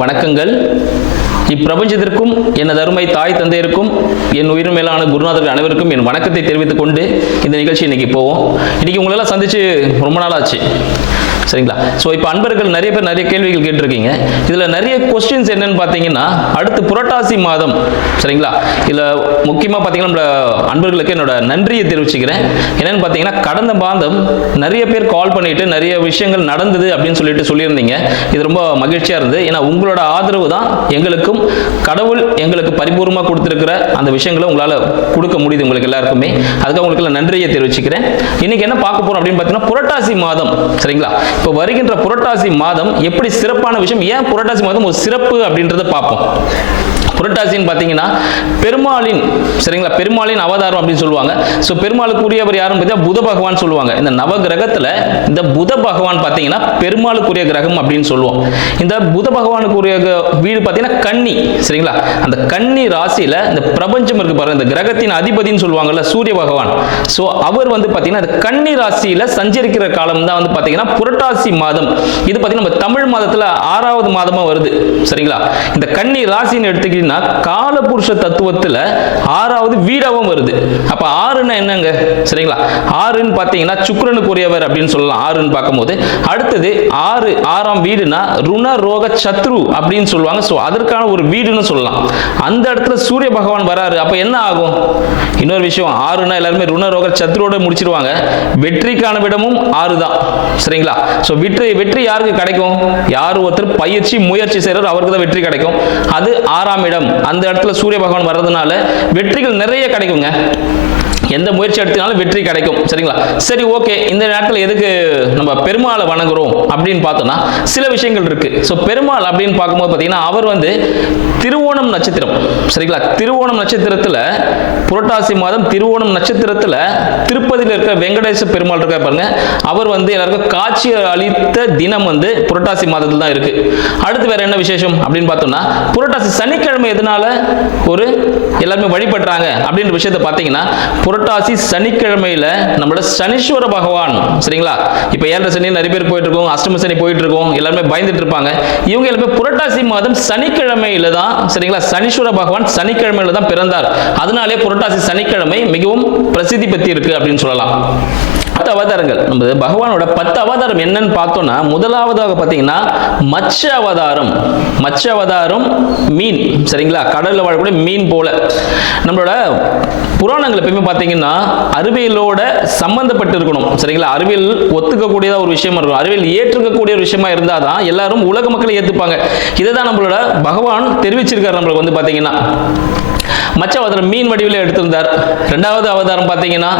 வணக்கங்கள். இப்பிரபஞ்சத்திற்கும் எனது அருமை தாய் தந்தையருக்கும் என் உயிர் மேலான குருநாதர்கள் அனைவருக்கும் என் வணக்கத்தை தெரிவித்துக் கொண்டு இந்த நிகழ்ச்சி இன்னைக்கு போவோம். இன்னைக்கு உங்களெல்லாம் சந்திச்சு ரொம்ப நாள் ஆச்சு, சரிங்களா? ஸோ இப்போ அன்பர்கள் நிறைய பேர் நிறைய கேள்விகள் கேட்டிருக்கீங்க. இதில் நிறைய கொஸ்டின்ஸ் என்னன்னு பார்த்தீங்கன்னா, அடுத்து புரட்டாசி மாதம், சரிங்களா? இதில் முக்கியமாக பார்த்தீங்கன்னா நம்மள அன்பர்களுக்கு என்னோட நன்றியை தெரிவிச்சுக்கிறேன். என்னன்னு பார்த்தீங்கன்னா, கடந்த மாதம் நிறைய பேர் கால் பண்ணிட்டு நிறைய விஷயங்கள் நடந்தது அப்படின்னு சொல்லியிருந்தீங்க. இது ரொம்ப மகிழ்ச்சியாக இருந்தது. ஏன்னா உங்களோட ஆதரவு தான் எங்களுக்கும் கடவுள் எங்களுக்கு பரிபூர்ணமாக கொடுத்துருக்கிற அந்த விஷயங்களை உங்களால் கொடுக்க முடியுது உங்களுக்கு எல்லாருக்குமே. அதுக்காக உங்களுக்கு நன்றியை தெரிவிச்சுக்கிறேன். இன்னைக்கு என்ன பார்க்க போறோம் அப்படின்னு பார்த்தீங்கன்னா, புரட்டாசி மாதம், சரிங்களா? இப்போ வருகின்ற புரட்டாசி மாதம் எப்படி சிறப்பான விஷயம், ஏன் புரட்டாசி மாதம் ஒரு சிறப்பு அப்படின்றத பார்ப்போம். புரட்டாசின்னு பார்த்தீங்கன்னா பெருமாளின், சரிங்களா, பெருமாளின் அவதாரம் அப்படின்னு சொல்லுவாங்க. ஸோ பெருமாளுக்குரியவர் யாரும் பார்த்தீங்கன்னா புத பகவான் சொல்லுவாங்க. இந்த நவ கிரகத்தில் இந்த புத பகவான் பார்த்தீங்கன்னா பெருமாளுக்குரிய கிரகம் அப்படின்னு சொல்லுவோம். இந்த புத பகவானுக்குரிய வீடு பார்த்தீங்கன்னா கன்னி, சரிங்களா? அந்த கன்னி ராசியில் இந்த பிரபஞ்சம் இருக்கு பாருங்க, இந்த கிரகத்தின் அதிபதினு சொல்லுவாங்கல்ல சூரிய பகவான். ஸோ அவர் வந்து பார்த்தீங்கன்னா இந்த கன்னி ராசியில் சஞ்சரிக்கிற காலம் தான் வந்து பார்த்தீங்கன்னா புரட்டாசி மாதம். இது பார்த்தீங்கன்னா நம்ம தமிழ் மாதத்தில் 6வது மாதமா வருது, சரிங்களா? இந்த கன்னி ராசின்னு எடுத்துக்கிட்டீங்கன்னா காலபுருஷ தத்துவத்துல 6வது வீடாவும் வருது. அப்ப 6ன்னா என்னங்க, சரிங்களா? 6ன்னு பாத்தீங்கன்னா சுக்கிரனுக்குரியவர் அப்படின்னு சொல்லலாம். 6ன்னு பார்க்கும்போது அடுத்தது 6ஆம் வீடுனா ருண ரோக சத்ரு அப்படின்னு சொல்லுவாங்க. ஸோ அதற்கான ஒரு வீடுன்னு சொல்லலாம். அந்த இடத்துல சூரிய பகவான் வராரு. அப்ப என்ன ஆகும்? இன்னொரு விஷயம், 6ன்னா எல்லாருமே ருண ரோக சத்ருவோட முடிச்சிருவாங்க. வெற்றிக்கான விடமும் 6 தான், சரிங்களா? ஸோ வெற்றி யாருக்கு கிடைக்கும்? யார் ஒருத்தர் பயிற்சி முயற்சி செய்யறாரு அவருக்கு தான் வெற்றி கிடைக்கும். அது 6ஆம் இடம். அந்த இடத்துல சூரிய பகவான் வர்றதுனால வெற்றிகள் நிறைய கிடைக்குங்க. எந்த முயற்சி எடுத்தாலும் வெற்றி கிடைக்கும், சரிங்களா? சரி, ஓகே. இந்த நேரத்தில் எதுக்கு நம்ம பெருமாளை வணங்குறோம் அப்படின்னு பார்த்தோம்னா சில விஷயங்கள் இருக்கு. ஸோ பெருமாள் அப்படின்னு பார்க்கும்போது பார்த்தீங்கன்னா அவர் வந்து திருவோணம் நட்சத்திரம், சரிங்களா? திருவோணம் நட்சத்திரத்தில் புரட்டாசி மாதம் திருவோணம் நட்சத்திரத்தில் திருப்பதியில் இருக்கிற வெங்கடேச பெருமாள் இருக்க பாருங்க, அவர் வந்து எல்லாருக்கும் காட்சி அளித்த தினம் வந்து புரட்டாசி மாதத்தில் தான் இருக்கு. அடுத்து வேற என்ன விசேஷம் அப்படின்னு பார்த்தோம்னா, புரட்டாசி சனிக்கிழமை எதனால ஒரு எல்லாருமே வழிபடுறாங்க அப்படின்ற விஷயத்தை பார்த்தீங்கன்னா, புரட்டாசி சனிக்கிழமையில நம்மளோட சனீஸ்வர பகவான், சரிங்களா? இப்ப 7 சனி நிறைய பேர் போயிட்டு இருக்கோம், அஷ்டம சனி போயிட்டு இருக்கோம், எல்லாருமே பயந்துட்டு இருப்பாங்க. இவங்க எல்லாமே புரட்டாசி மாதம் சனிக்கிழமையில தான், சரிங்களா, சனீஸ்வர பகவான் சனிக்கிழமையில தான் பிறந்தார். அதனாலே புரட்டாசி சனிக்கிழமை மிகவும் பிரசித்தி பெற்று இருக்கு அப்படின்னு சொல்லலாம். 10 அவதாரங்கள், நம்ம பகவானோட 10 அவதாரம் என்னன்னு பார்த்தோம்னா, முதலாவதாக பார்த்தீங்கன்னா மச்ச அவதாரம். மச்ச அவதாரம் மீன், சரிங்களா? கடல்ல வாழக்கூடிய மீன் போல. நம்மளோட புராணங்கள் எப்பயுமே பார்த்தீங்கன்னா அறிவியலோட சம்பந்தப்பட்டு இருக்கணும், சரிங்களா? அறிவியல் ஒத்துக்கக்கூடியதா ஒரு விஷயமா இருக்கும், அறிவியல் ஏற்றுக்கக்கூடிய ஒரு விஷயமா இருந்தால் தான் எல்லாரும் உலக மக்களை ஏற்றுப்பாங்க. இதை தான் நம்மளோட பகவான் தெரிவிச்சிருக்காரு நம்மளுக்கு வந்து பார்த்தீங்கன்னா. மச்ச அவதாரம் மீன் வடிவில் எடுத்திருந்தார். 2வது அவதாரம் பார்த்தீங்கன்னா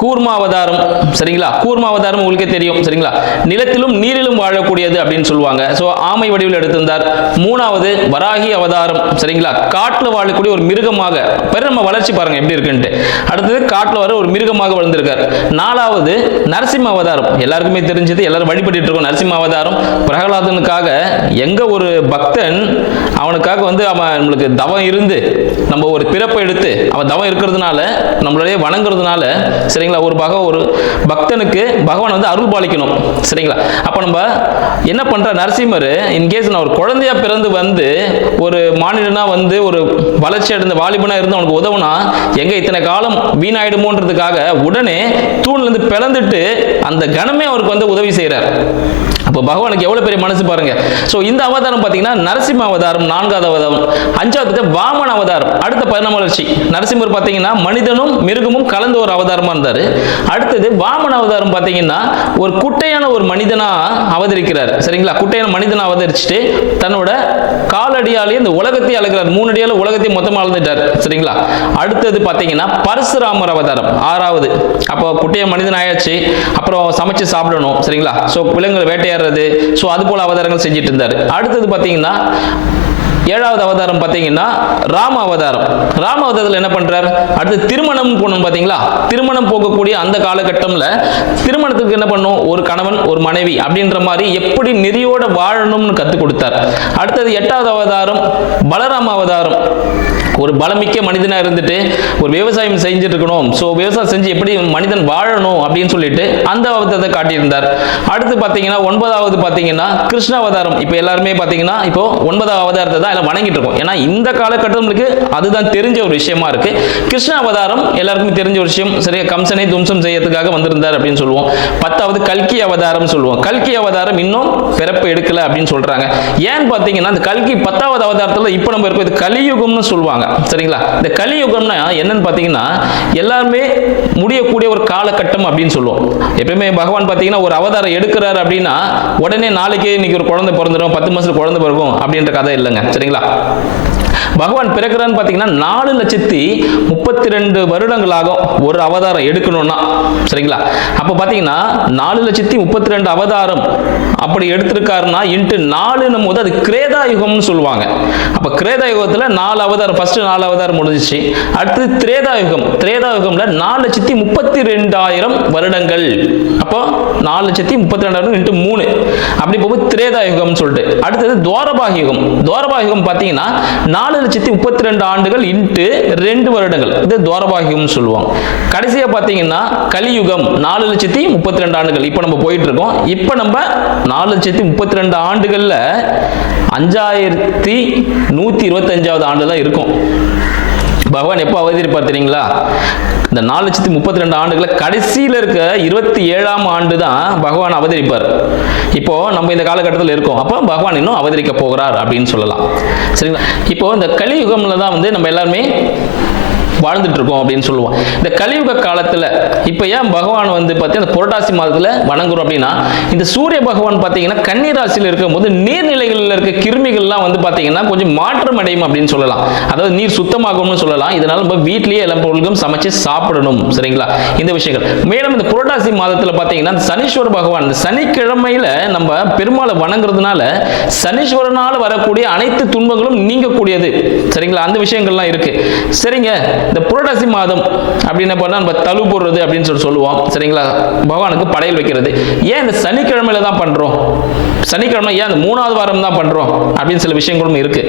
கூர்மா அவதாரம், சரிங்களா? கூர்மா அவதாரம் உங்களுக்கே தெரியும், சரிங்களா? நிலத்திலும் நீரிலும் வாழக்கூடியது அப்படின்னு சொல்லுவாங்க. ஸோ ஆமை வடிவில் எடுத்திருந்தார். 3வது வராகி அவதாரம், சரிங்களா? காட்டில் வாழக்கூடிய ஒரு மிருகமாக, நம்ம வளர்ச்சி பாருங்க எப்படி இருக்குன்ட்டு. அடுத்தது காட்டில் வர ஒரு மிருகமாக வளர்ந்திருக்கார். 4வது நரசிம்ம அவதாரம், எல்லாருக்குமே தெரிஞ்சது, எல்லாரும் வழிபட்டு இருக்கோம். நரசிம்ம அவதாரம் பிரகலாதனுக்காக எங்க ஒரு பக்தன் அவனுக்காக வந்து அவன் நம்மளுக்கு தவம் இருந்து நம்ம ஒரு பிறப்பை எடுத்து அவன் தவம் இருக்கிறதுனால நம்மளுடைய வணங்குறதுனால, சரிங்களா, ஒரு பக்தனுக்கு பகவான் வந்து அருள் பாலிக்கணும், சரிங்களா? அப்ப நம்ம என்ன பண்ற, நரசிம்மர் இன்கேஸ் நான் ஒரு குழந்தையா பிறந்து வந்து ஒரு மாநிலனா வந்து ஒரு வளர்ச்சி அடைந்த வாலிபனா இருந்து அவனுக்கு உதவுனா எங்க இத்தனை காலம் வீணாயிடுமோன்றதுக்காக உடனே தூண்ல இருந்து பிளந்துட்டு அந்த கணமே அவருக்கு வந்து உதவி செய்யறார். அப்போ பகவானுக்கு எவ்வளவு பெரிய மனசு பாருங்க. ஸோ இந்த அவதாரம் பார்த்தீங்கன்னா நரசிம்ம அவதாரம் 4வது அவதாரம். 5வது வாமன அவதாரம், அடுத்த பரிணாம வளர்ச்சி. நரசிம்மர் பார்த்தீங்கன்னா மனிதனும் மிருகமும் கலந்த ஒரு அவதாரமா இருந்தார். அடுத்தது வாமன அவதாரம் பார்த்தீங்கன்னா ஒரு குட்டையான ஒரு மனிதனா அவதரிக்கிறார், சரிங்களா? குட்டையான மனிதனா அவதரிச்சுட்டு தன்னோட காலடியாலே இந்த உலகத்தை அழகிறார். 3 அடியால உலகத்தையும் மொத்தமாக அளந்துட்டார், சரிங்களா? அடுத்தது பார்த்தீங்கன்னா பரசுராமர் அவதாரம் 6வது. அப்போ குட்டைய மனிதன் ஆயாச்சு, அப்புறம் சமைச்சு சாப்பிடணும், சரிங்களா? ஸோ விலங்குகளை வேட்டையாடுறது, ஸோ அது போல அவதாரங்கள் செஞ்சுட்டு இருந்தார். அடுத்தது பார்த்தீங்கன்னா 7வது அவதாரம் பார்த்தீங்கன்னா ராம அவதாரம். ராம அவதாரத்தில் என்ன பண்றார்? அடுத்து திருமணம் போகணும் பார்த்தீங்களா? திருமணம் போகக்கூடிய அந்த காலகட்டம்ல திருமணத்துக்கு என்ன பண்ணும், ஒரு கணவன் ஒரு மனைவி அப்படின்ற மாதிரி எப்படி நெறியோட வாழணும்னு கற்றுக் கொடுத்தார். அடுத்தது 8வது அவதாரம் பலராம அவதாரம். ஒரு பலமிக்க மனிதனா இருந்துட்டு ஒரு விவசாயம் செஞ்சுட்டு இருக்கணும், ஸோ விவசாயம் செஞ்சு எப்படி மனிதன் வாழணும் அப்படின்னு சொல்லிட்டு அந்த அவதாரத்தை காட்டியிருந்தார். அடுத்து பார்த்தீங்கன்னா 9வது பார்த்தீங்கன்னா கிருஷ்ணாவதாரம். இப்போ எல்லாருமே பார்த்தீங்கன்னா இப்போ 9வது அவதாரத்தை தான் எல்லாம் வணங்கிட்டு இருக்கோம். ஏன்னா இந்த காலகட்டத்துக்கு அதுதான் தெரிஞ்ச ஒரு விஷயமா இருக்கு. கிருஷ்ணாவதாரம் எல்லாருக்குமே தெரிஞ்ச ஒரு விஷயம். சரியா, கம்சனை தும்சம் செய்யறதுக்காக வந்திருந்தார் அப்படின்னு சொல்லுவோம். 10வது கல்கி அவதாரம் சொல்லுவோம். கல்கி அவதாரம் இன்னும் பிறப்பு எடுக்கல அப்படின்னு சொல்றாங்க. ஏன்னு பார்த்தீங்கன்னா இந்த கல்கி 10வது அவதாரத்தில் இப்போ நம்ம இருக்கோம், இது கலியுகம்னு சொல்லுவாங்க. சரிங்களா, இந்த கலியுகம்னா என்னன்னு பார்த்தீங்கன்னா எல்லாருமே முடியக்கூடிய ஒரு காலகட்டம் அப்படின்னு சொல்லுவோம். எப்பயுமே பகவான் பார்த்தீங்கன்னா ஒரு அவதாரம் எடுக்கிறாரு அப்படின்னா உடனே நாளைக்கு இன்னைக்கு ஒரு குழந்தை பிறந்துடும், 10 மாசத்துல குழந்தை பிறக்கும் அப்படின்ற கதை இல்லைங்க. சரிங்களா, பகவான் பிறக்கிறான்னு பார்த்தீங்கன்னா 4,32 வருடங்களாகும் ஒரு அவதாரம் எடுக்கணும்னா. சரிங்களா, அப்போ பார்த்தீங்கன்னா 4,32 அவதாரம் அப்படி எடுத்திருக்காருன்னா இன்ட்டு 4 போது அது கிரேதா யுகம்னு சொல்லுவாங்க. அப்போ கிரேதா யுகத்தில் 4 அவதாரம், ஃபர்ஸ்ட் 4 அவதாரம் முடிஞ்சிச்சு. அடுத்து திரேதா யுகம். திரேதா யுகம்ல 4,32,000 வருடங்கள். அப்போ 4,32,000 இன்ட்டு 3 அப்படி போகும்போது திரேதா யுகம்னு சொல்லிட்டு. அடுத்தது துவாரபாக யுகம். துவாரபாக யுகம் பார்த்தீங்கன்னா 4,32 ஆண்டுகள் இன்ட்டு 2 வருடங்கள், இது துவாரபாகியம் சொல்லுவாங்க. கடைசியா பார்த்தீங்கன்னா கலியுகம் 4,32 ஆண்டுகள். இப்போ நம்ம போயிட்டு இருக்கோம். இப்போ நம்ம 4,32 ஆண்டுகள்ல 5,125வது ஆண்டு தான் இருக்கும். பகவான் எப்போ அவதரிப்பார் தெரியுங்களா? இந்த 4,32 ஆண்டுகளை கடைசியில் இருக்க 27ஆம் ஆண்டு தான் பகவான் அவதரிப்பார். இப்போ நம்ம இந்த காலகட்டத்தில் இருக்கோம், அப்போ பகவான் இன்னும் அவதரிக்க போகிறார் அப்படின்னு சொல்லலாம். சரிங்களா, இப்போ இந்த கலியுகம்ல தான் வந்து நம்ம எல்லாருமே வாழ்ந்துட்டு இருக்கோம் அப்படின்னு சொல்லுவோம். இந்த கலியுக காலத்துல இப்ப ஏன் பகவான் வந்து பார்த்தீங்கன்னா புரட்டாசி மாதத்துல வணங்குறோம் அப்படின்னா, இந்த சூரிய பகவான் பார்த்தீங்கன்னா கன்னி ராசியில் இருக்கும்போது நீர்நிலைகளில் இருக்க கிருமிகள்லாம் வந்து பார்த்தீங்கன்னா கொஞ்சம் மாற்றம் அடையும் அப்படின்னு சொல்லலாம். அதாவது நீர் சுத்தமாகும்னு சொல்லலாம். இதனால நம்ம வீட்லயே எல்லா பொருட்களும் சமைச்சு சாப்பிடணும். சரிங்களா, இந்த விஷயங்கள். மேலும் இந்த புரட்டாசி மாதத்துல பார்த்தீங்கன்னா சனீஸ்வர பகவான் சனிக்கிழமையில நம்ம பெருமாளை வணங்குறதுனால சனீஸ்வரனால வரக்கூடிய அனைத்து துன்பங்களும் நீங்கக்கூடியது. சரிங்களா, அந்த விஷயங்கள்லாம் இருக்கு. சரிங்க, இந்த புரட்டாசி மாதம் அப்படின்னு பண்ணா நம்ம தழு போடுறது அப்படின்னு சொல்லுவோம். சரிங்களா, பகவானுக்கு படையல் வைக்கிறது. ஏன் இந்த சனிக்கிழமையில தான் பண்றோம்? சனிக்கிழமை ஏன் அந்த 3வது வாரம் தான் பண்றோம் அப்படின்னு சில விஷயங்களும் இருக்கு.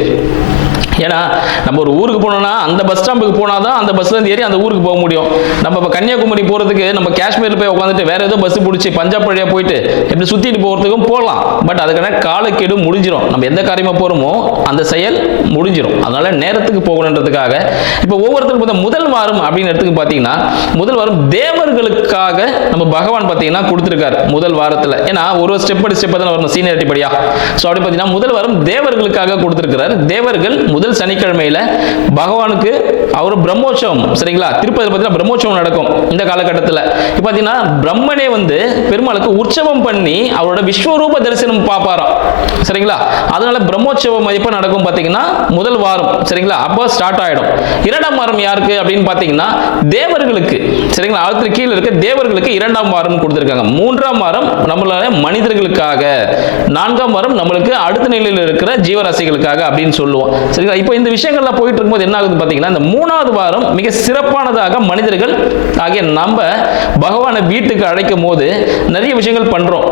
ஏன்னா நம்ம ஒரு ஊருக்கு போனோம்னா அந்த பஸ் ஸ்டாம்புக்கு போனால் தான் அந்த பஸ்ல இருந்து ஏறி அந்த ஊருக்கு போக முடியும். நம்ம இப்போ கன்னியாகுமரி போகிறதுக்கு நம்ம காஷ்மீரில் போய் உட்காந்துட்டு வேற ஏதோ பஸ் பிடிச்சி பஞ்சாப் வழியாக போயிட்டு எப்படி சுற்றிட்டு போகிறதுக்கும் போகலாம். பட் அதுக்கான காலக்கெடு முடிஞ்சிடும். நம்ம எந்த காரியமாக போகிறோமோ அந்த செயல் முடிஞ்சிடும். அதனால நேரத்துக்கு போகணுன்றதுக்காக இப்போ ஒவ்வொருத்தருக்கும் முதல் வாரம் அப்படின்னு எடுத்துக்கு பார்த்தீங்கன்னா முதல் வாரம் தேவர்களுக்காக நம்ம பகவான் பார்த்தீங்கன்னா கொடுத்துருக்காரு முதல் வாரத்தில். ஏன்னா ஒரு ஸ்டெப் படி ஸ்டெப் தான் வரணும், சீனியாரிட்டி படியா. ஸோ அப்படி பார்த்தீங்கன்னா முதல் வாரம் தேவர்களுக்காக கொடுத்துருக்கிறார். தேவர்கள் முதல் சனிக்கிழமையில பகவானுக்கு அவர் பிரம்மோற்சவம். சரிங்களா, திருப்பதி பார்த்தீங்கன்னா பிரம்மோற்சவம் நடக்கும் இந்த காலகட்டத்தில். இப்போ பார்த்தீங்கன்னா பிரம்மனே வந்து பெருமாளுக்கு உற்சவம் பண்ணி அவரோட விஸ்வரூப தரிசனம் பார்ப்பாராம். சரிங்களா, அதனால பிரம்மோற்சவம் எப்போ நடக்கும் பார்த்தீங்கன்னா முதல் வாரம். சரிங்களா, அப்போ ஸ்டார்ட் ஆயிடும். 2ஆம் வாரம் யாருக்கு அப்படின்னு பார்த்தீங்கன்னா தேவர்களுக்கு. சரிங்களா, அடுத்த கீழே இருக்க தேவர்களுக்கு 2ஆம் வாரம் கொடுத்துருக்காங்க. 3ஆம் வாரம் நம்மளால மனிதர்களுக்காக, 4ஆம் வாரம் நம்மளுக்கு அடுத்த நிலையில் இருக்கிற ஜீவராசிகளுக்காக அப்படின்னு சொல்லுவோம். சரிங்களா, இப்போ இந்த விஷயங்கள்லாம் போயிட்டு இருக்கும்போது என்ன ஆகுது பார்த்தீங்கன்னா இந்த 3வது வாரம் மிக சிறப்பானதாக மனிதர்கள் ஆகிய நம்ம பகவானை வீட்டுக்கு அழைக்கும் போது நிறைய விஷயங்கள் பண்றோம்.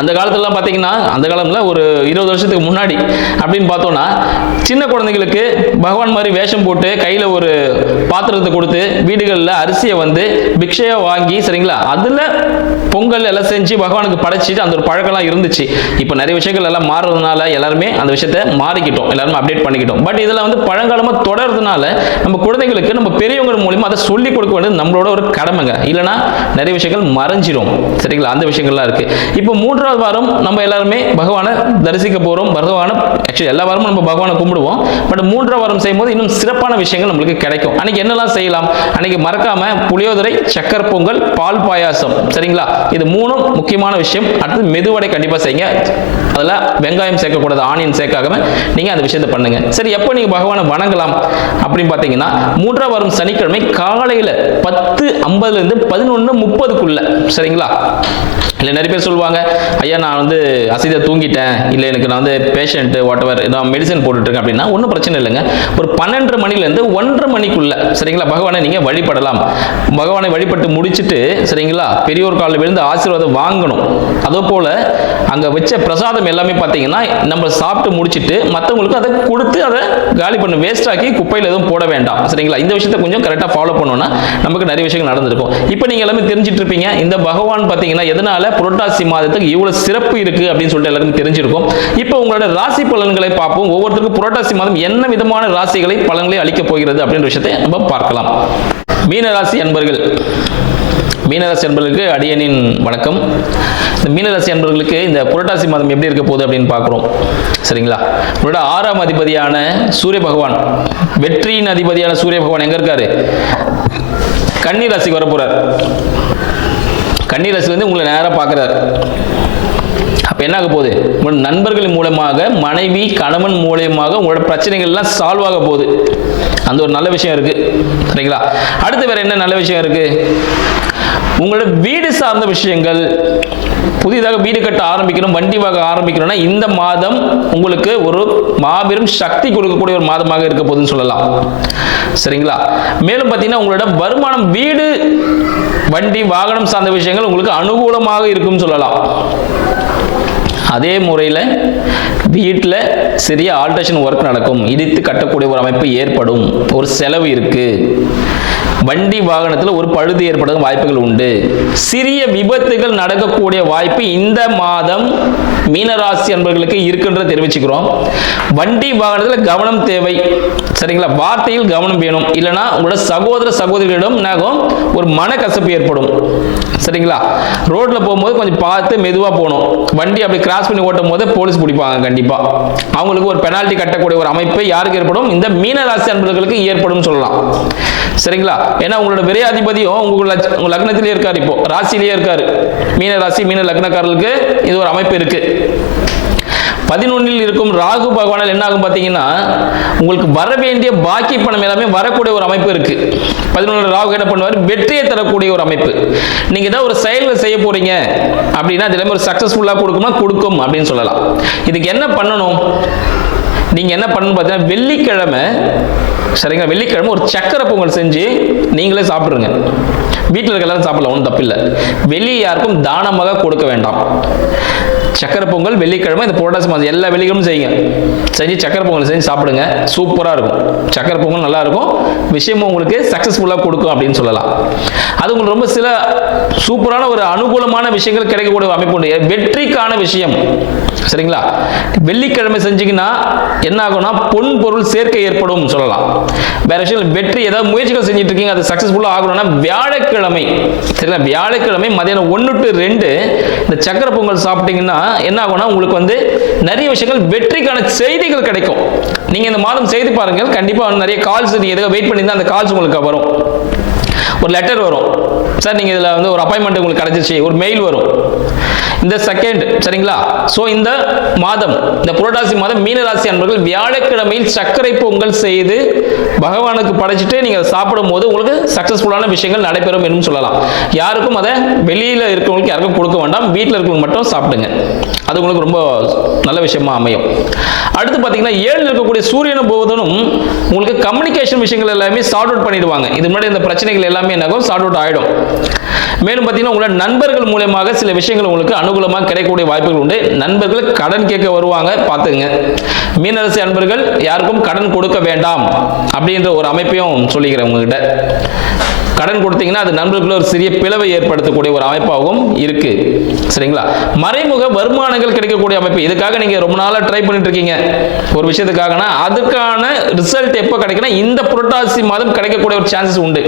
அந்த காலத்துலலாம் பார்த்தீங்கன்னா அந்த காலத்தில் ஒரு 20 வருஷத்துக்கு முன்னாடி அப்படின்னு பார்த்தோம்னா சின்ன குழந்தைகளுக்கு பகவான் மாதிரி வேஷம் போட்டு கையில் ஒரு பாத்திரத்தை கொடுத்து வீடுகளில் அரிசியை வந்து பிக்ஷையாக வாங்கி, சரிங்களா, அதில் பொங்கல் எல்லாம் செஞ்சு பகவானுக்கு படைச்சிட்டு அந்த ஒரு பழக்கம்லாம் இருந்துச்சு. இப்போ நிறைய விஷயங்கள் எல்லாம் மாறுறதுனால எல்லாருமே அந்த விஷயத்தை மாறிக்கிட்டோம், எல்லாருமே அப்டேட் பண்ணிக்கிட்டோம். பட் இதெல்லாம் வந்து பழங்காலமாக தொடர்றதுனால நம்ம குழந்தைகளுக்கு நம்ம பெரியவங்க மூலியமா அதை சொல்லிக் கொடுக்க வேண்டியது நம்மளோட ஒரு கடமைங்க. இல்லைன்னா நிறைய விஷயங்கள் மறைஞ்சிரும். சரிங்களா, அந்த விஷயங்கள்லாம் இருக்கு. இப்போ 3வது வாரம் நம்ம எல்லாருமே பகவானை தரிசிக்க போறோம். பகவானை ஆக்சுவலி எல்லா வாரமும் நம்ம பகவானை கும்பிடுவோம். பட் 3ஆம் வாரம் செய்யும்போது இன்னும் சிறப்பான விஷயங்கள் நம்மளுக்கு கிடைக்கும். அன்னைக்கு என்னெல்லாம் செய்யலாம்? அன்னைக்கு மறக்காம புளியோதரை, சக்கரை பொங்கல், பால் பாயாசம். சரிங்களா, இது 3ம் முக்கியமான விஷயம். அடுத்து மெதுவடை கண்டிப்பா செய்யுங்க. அதில் வெங்காயம் சேர்க்கக்கூடாது, ஆனியன் சேர்க்காம நீங்க அந்த விஷயத்தை பண்ணுங்க. சரி, எப்போ நீங்க பகவானை வணங்கலாம் அப்படின்னு பார்த்தீங்கன்னா 3ஆம் வாரம் சனிக்கிழமை காலையில 10:50 11:30. சரிங்களா, இல்லை நிறைய பேர் சொல்லுவாங்க, ஐயா நான் வந்து அசதியாக தூங்கிட்டேன், இல்லை எனக்கு நான் வந்து பேஷண்ட்டு வாட்டவர் நான் மெடிசன் போட்டுட்ருக்கேன் அப்படின்னா ஒன்றும் பிரச்சனை இல்லைங்க. ஒரு 12:30 மணிலேருந்து 1:30 மணிக்குள்ள சரிங்களா பகவானை நீங்கள் வழிபடலாம். பகவானை வழிபட்டு முடிச்சுட்டு சரிங்களா பெரியோர் காலில் விழுந்து ஆசீர்வாதம் வாங்கணும். அதே போல் அங்கே வச்ச பிரசாதம் எல்லாமே பார்த்தீங்கன்னா நம்ம சாப்பிட்டு முடிச்சுட்டு மற்றவங்களுக்கு அதை கொடுத்து அதை காலி பண்ண வேஸ்ட் ஆக்கி குப்பையில் எதுவும் போட வேண்டாம் சரிங்களா. இந்த விஷயத்தை கொஞ்சம் கரெக்டாக ஃபாலோ பண்ணோம்னா நமக்கு நிறைய விஷயங்கள் நடந்திருக்கும். இப்போ நீங்கள் எல்லாமே தெரிஞ்சிட்டு இருப்பீங்க இந்த பகவான் பார்த்தீங்கன்னா எதனால புரட்டாசி மாதத்துக்கு இவ்வளவு சிறப்பு இருக்கு அப்படின்னு சொல்லிட்டு எல்லாருக்கும் தெரிஞ்சிருக்கும். இப்போ உங்களோட ராசி பலன்களை பார்ப்போம். ஒவ்வொருத்தருக்கும் புரட்டாசி மாதம் என்ன விதமான ராசிகளை பலன்களை அளிக்க போகிறது அப்படின்ற விஷயத்தை நம்ம பார்க்கலாம். மீனராசி அன்பர்கள், மீனராசி அன்பர்களுக்கு அடியனின் வணக்கம். இந்த மீனராசி அன்பர்களுக்கு இந்த புரட்டாசி மாதம் எப்படி இருக்க போகுது அப்படின்னு பார்க்குறோம் சரிங்களா. உங்களோட 6ஆம் அதிபதியான சூரிய பகவான், வெற்றியின் அதிபதியான சூரிய பகவான் எங்க இருக்காரு? கன்னி ராசிக்கு வர போறார். கன்னி ராசிலேருந்து உங்களை நேராக பார்க்குறாரு. அப்போ என்ன ஆக போகுது? உங்களோட நண்பர்கள் மூலமாக, மனைவி கணவன் மூலமாக உங்களோட பிரச்சனைகள்லாம் சால்வ் ஆக போகுது. அந்த ஒரு நல்ல விஷயம் இருக்கு சரிங்களா. அடுத்து வேற என்ன நல்ல விஷயம் இருக்கு? உங்களோட வீடு சார்ந்த விஷயங்கள், புதிதாக வீடு கட்ட ஆரம்பிக்கணும், வண்டி வாங்க ஆரம்பிக்கணும்னா இந்த மாதம் உங்களுக்கு ஒரு மாபெரும் சக்தி கொடுக்கக்கூடிய ஒரு மாதமாக இருக்க போகுதுன்னு சொல்லலாம் சரிங்களா. மேலும் பார்த்தீங்கன்னா உங்களோட வருமானம், வீடு வண்டி வாகனம் சார்ந்த விஷயங்கள் உங்களுக்கு அனுகூலமாக இருக்கும்னு சொல்லலாம். அதே முறையில் வீட்டில் சிறிய ஆல்ட்ரேஷன் ஒர்க் நடக்கும், இடித்து கட்டக்கூடிய ஒரு அமைப்பு ஏற்படும், ஒரு செலவு இருக்கு. வண்டி வாகனத்தில் ஒரு பழுது ஏற்பட வாய்ப்புகள் உண்டு. சிறிய விபத்துகள் நடக்கக்கூடிய வாய்ப்பு இந்த மாதம் மீனராசி அன்பர்களுக்கு இருக்குன்ற தெரிவிச்சுக்கிறோம். வண்டி வாகனத்தில் கவனம் தேவை சரிங்களா. வார்த்தையில் கவனம் வேணும், இல்லைன்னா உங்களோட சகோதர சகோதரிகளிடம் என்னாகும்? ஒரு மனக்கசப்பு ஏற்படும் சரிங்களா. ரோட்ல போகும்போது கொஞ்சம் பார்த்து மெதுவாக போகணும். வண்டி அப்படி கிராஸ் பண்ணி ஓட்டும் போது போலீஸ் பிடிப்பாங்க கண்டிப்பா. அவங்களுக்கு ஒரு பெனால்டி கட்டக்கூடிய ஒரு அமைப்பு யாருக்கு ஏற்படும்? இந்த மீனராசி அன்பர்களுக்கு ஏற்படும் சொல்லலாம் சரிங்களா. ஏன்னா உங்களோட விரையாதிபதியும் உங்க லக்னத்திலே இருக்காரு, இப்போ ராசியிலேயே இருக்காரு. மீன ராசி மீன லக்னக்காரர்களுக்கு இது ஒரு அமைப்பு இருக்கு. 11 இருக்கும் ராகு பகவானால் என்ன ஆகும் பார்த்தீங்கன்னா உங்களுக்கு வர வேண்டிய பாக்கி பணம் எல்லாமே வரக்கூடிய ஒரு அமைப்பு இருக்கு. 11 ராகு என்ன பண்ணுவார்? வெற்றியை தரக்கூடிய ஒரு அமைப்பு. நீங்க ஏதாவது ஒரு செயல்கள் செய்ய போறீங்க அப்படின்னா அது எல்லாமே ஒரு சக்சஸ்ஃபுல்லா கொடுக்கும் அப்படின்னு சொல்லலாம். இதுக்கு என்ன பண்ணணும்? நீங்க என்ன பண்ணணும் பார்த்தீங்கன்னா வெள்ளிக்கிழமை சரிங்களா, வெள்ளிக்கிழமை ஒரு சக்கரை பொங்கல் செஞ்சு நீங்களே சாப்பிடுங்க. வீட்டில் இருக்க எல்லாரும் சாப்பிடலாம், ஒன்றும் தப்பில்லை. வெளியே யாருக்கும் தானமாக கொடுக்க வேண்டாம். சக்கரை பொங்கல் வெள்ளிக்கிழமை இந்த புரட்டாசி மாதம் எல்லா வெள்ளிக்கிழமையும் செய்யுங்க. செஞ்சு சக்கரை பொங்கல் செஞ்சு சாப்பிடுங்க, சூப்பராக இருக்கும். சக்கரை பொங்கல் நல்லா இருக்கும், விஷயமும் உங்களுக்கு சக்ஸஸ்ஃபுல்லாக கொடுக்கும் அப்படின்னு சொல்லலாம். அது உங்களுக்கு ரொம்ப சில சூப்பரான ஒரு அனுகூலமான விஷயங்கள் கிடைக்கக்கூடிய அமைப்பு உண்டு. வெற்றிக்கான விஷயம் சரிங்களா. வெள்ளிக்கிழமை செஞ்சீங்கன்னா என்ன ஆகும்னா பொன் பொருள் சேர்க்கை ஏற்படும் சொல்லலாம். வேற விஷயம் வெற்றி ஏதாவது முயற்சிகள் செஞ்சுட்டு இருக்கீங்க, அது சக்ஸஸ்ஃபுல்லாக ஆகணும்னா வியாழக்கிழமை சரிங்களா, வியாழக்கிழமை மதியானம் 1 to 2 இந்த சக்கரை பொங்கல் சாப்பிட்டீங்கன்னா என்ன ஆகும்னா உங்களுக்கு வந்து நிறைய விஷயங்கள் வெற்றிக்கான செய்திகள் கிடைக்கும். நீங்க இந்த மாதம் செய்து பாருங்க, கண்டிப்பா நிறைய கால்ஸ் நீங்க எதுவும் வெயிட் பண்ணி தான் அந்த கால்ஸ் உங்களுக்கு வரும். ஒரு லெட்டர் வரும், சார் நீங்க இதுல வந்து ஒரு அப்பாயின்மெண்ட் உங்களுக்கு கிடைச்சிருச்சு, ஒரு மெயில் வரும் இந்த செகண்ட் சரிங்களா. சோ இந்த மாதம் இந்த புரட்டாசி மாதம் மீனராசி அன்பர்கள் வியாழக்கிழமையில் சர்க்கரை பொங்கல் செய்து பகவானுக்கு படைச்சிட்டு நீங்க சாப்பிடும் போது உங்களுக்கு சக்சஸ்ஃபுல்லான விஷயங்கள் நடைபெறும் என்று சொல்லலாம். யாருக்கும் அதை வெளியில இருக்கிறவங்களுக்கு யாருக்கும் கொடுக்க வேண்டாம், வீட்டில் இருக்கிறவங்க மட்டும் சாப்பிடுங்க. அது உங்களுக்கு ரொம்ப நல்ல விஷயமா அமையும். அடுத்து பார்த்தீங்கன்னா 7 இருக்கக்கூடிய சூரியனும் புதனும் உங்களுக்கு கம்யூனிகேஷன் விஷயங்கள் எல்லாமே சார்ட் அவுட் பண்ணிடுவாங்க. இது முன்னாடி இந்த பிரச்சனைகள் எல்லாமே என்னாகும்? சார்ட் அவுட் ஆயிடும். மேலும் பார்த்தீங்கன்னா உங்களோட நண்பர்கள் மூலமாக சில விஷயங்கள் உங்களுக்கு அனுகூலமாக கிடைக்கக்கூடிய வாய்ப்புகள் உண்டு. நண்பர்கள் கடன் கேட்க வருவாங்க, பார்த்துங்க. மீனராசி அன்பர்கள் யாருக்கும் கடன் கொடுக்க வேண்டாம் அப்படின்ற ஒரு அமைப்பையும் சொல்லிக்கிறேன் உங்ககிட்ட. கடன் கொடுத்தீங்கன்னா அது நண்பர்களுக்குள்ள ஒரு சிறிய பிளவை ஏற்படுத்தக்கூடிய ஒரு அமைப்பாகவும் இருக்கு சரிங்களா. மறைமுக வருமானங்கள் கிடைக்கக்கூடிய அமைப்பு, இதுக்காக நீங்க ரொம்ப நாளா ட்ரை பண்ணிட்டு இருக்கீங்க ஒரு விஷயத்துக்காகனா அதுக்கான ரிசல்ட் எப்போ கிடைக்குன்னா இந்த புரட்டாசி மாதம் கிடைக்கக்கூடிய ஒரு சான்சஸ் உண்டு.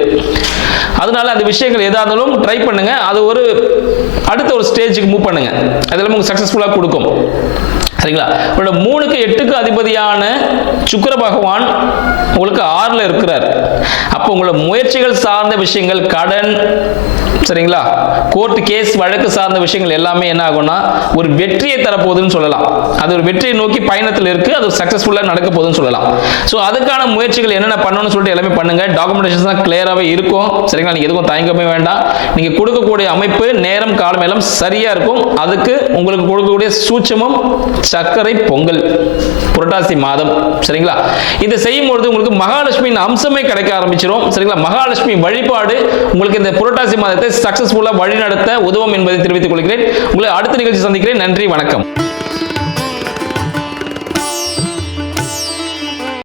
அதனால அந்த விஷயங்கள் எதாலும் ட்ரை பண்ணுங்க, அது ஒரு அடுத்த ஒரு ஸ்டேஜுக்கு மூவ் பண்ணுங்க, அதெல்லாம் உங்களுக்கு சக்சஸ்ஃபுல்லாக கொடுக்கும் சரிங்களா. உங்களோட 3க்கு 8க்கு அதிபதியான சுக்கிர பகவான் உங்களுக்கு 6ல இருக்கிறார். அப்போ உங்களோட முயற்சிகள் சார்ந்த விஷயங்கள், கடன், சரிங்களா, கோர்ட் கேஸ் வழக்கு சார்ந்த விஷயங்கள் எல்லாமே என்ன ஆகும்னா ஒரு வெற்றியை தரப்போகுதுன்னு சொல்லலாம். அது ஒரு வெற்றியை நோக்கி பயணத்தில் இருக்கு, அது சக்சஸ்ஃபுல்லாக நடக்க போகுதுன்னு சொல்லலாம். ஸோ அதுக்கான முயற்சிகள் என்னென்ன பண்ணணும்னு சொல்லிட்டு எல்லாமே பண்ணுங்க. டாக்குமெண்டேஷன் கிளியராகவே இருக்கும், சரிங்களா. நீங்கள் எதுவும் தயங்கவே வேண்டாம். நீங்கள் கொடுக்கக்கூடிய அமைப்பு, நேரம், காலம் எல்லாம் சரியா இருக்கும். அதுக்கு உங்களுக்கு கொடுக்கக்கூடிய சூட்சமம் சர்க்கரை பொங்கல், புரட்டாசி மாதம், சரிங்களா. இதை செய்யும் பொழுது உங்களுக்கு மகாலட்சுமியின் அம்சமே கிடைக்க ஆரம்பிச்சிடும், சரிங்களா. மகாலட்சுமி வழிபாடு உங்களுக்கு இந்த புரட்டாசி மாதத்தை சக்சஸ்ஃபுல்லா வழிநடத்த உதவும் என்பதை தெரிவித்துக் கொள்கிறேன். உங்களை அடுத்த நிகழ்ச்சி சந்திக்கிறேன். நன்றி, வணக்கம்.